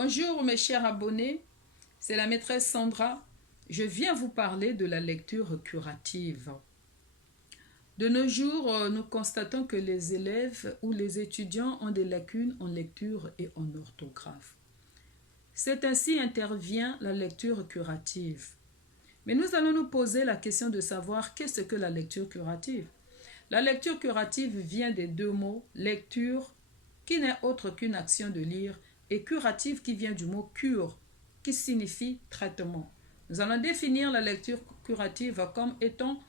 Bonjour mes chers abonnés, c'est la maîtresse Sandra. Je viens vous parler de la lecture curative. De nos jours, nous constatons que les élèves ou les étudiants ont des lacunes en lecture et en orthographe. C'est ainsi intervient la lecture curative. Mais nous allons nous poser la question de savoir qu'est-ce que la lecture curative. La lecture curative vient des deux mots lecture, qui n'est autre qu'une action de lire, et curative qui vient du mot cure, qui signifie traitement. Nous allons définir la lecture curative comme étant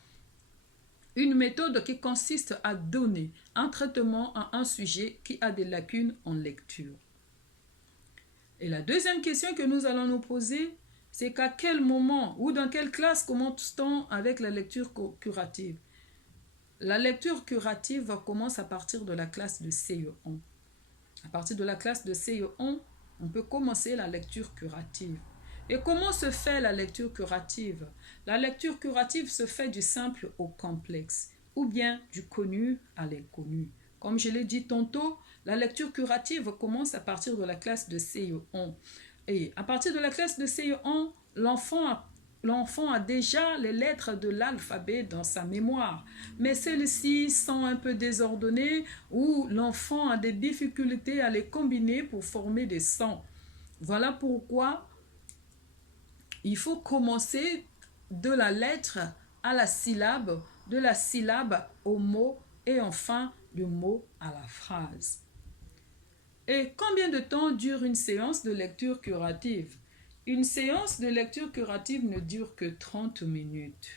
une méthode qui consiste à donner un traitement à un sujet qui a des lacunes en lecture. Et la deuxième question que nous allons nous poser, c'est qu'à quel moment ou dans quelle classe commence-t-on avec la lecture curative? La lecture curative commence à partir de la classe de CE1. À partir de la classe de CE1, on peut commencer la lecture curative. Et comment se fait la lecture curative? La lecture curative se fait du simple au complexe, ou bien du connu à l'inconnu. Comme je l'ai dit tantôt, la lecture curative commence à partir de la classe de CE1. Et à partir de la classe de CE1, l'enfant a déjà les lettres de l'alphabet dans sa mémoire. Mais celles-ci sont un peu désordonnées ou l'enfant a des difficultés à les combiner pour former des sons. Voilà pourquoi il faut commencer de la lettre à la syllabe, de la syllabe au mot et enfin du mot à la phrase. Et combien de temps dure une séance de lecture curative? Une séance de lecture curative ne dure que 30 minutes.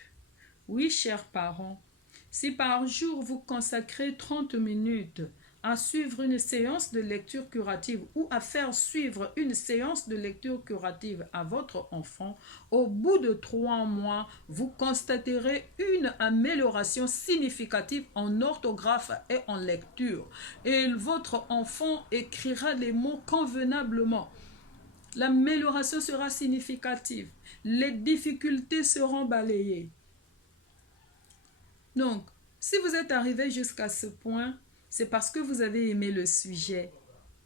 Oui, chers parents, si par jour vous consacrez 30 minutes à suivre une séance de lecture curative ou à faire suivre une séance de lecture curative à votre enfant, au bout de 3 mois, vous constaterez une amélioration significative en orthographe et en lecture. Et votre enfant écrira les mots convenablement. L'amélioration sera significative. Les difficultés seront balayées. Donc, si vous êtes arrivé jusqu'à ce point, c'est parce que vous avez aimé le sujet.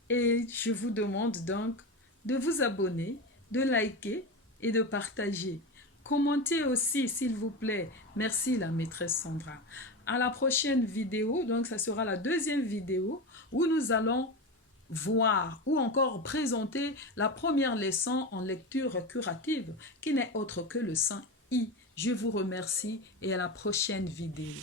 Et je vous demande donc de vous abonner, de liker et de partager. Commentez aussi, s'il vous plaît. Merci, la maîtresse Sandra. À la prochaine vidéo, donc ça sera la deuxième vidéo où nous allons voir ou encore présenter la première leçon en lecture curative qui n'est autre que le son I. Je vous remercie et à la prochaine vidéo.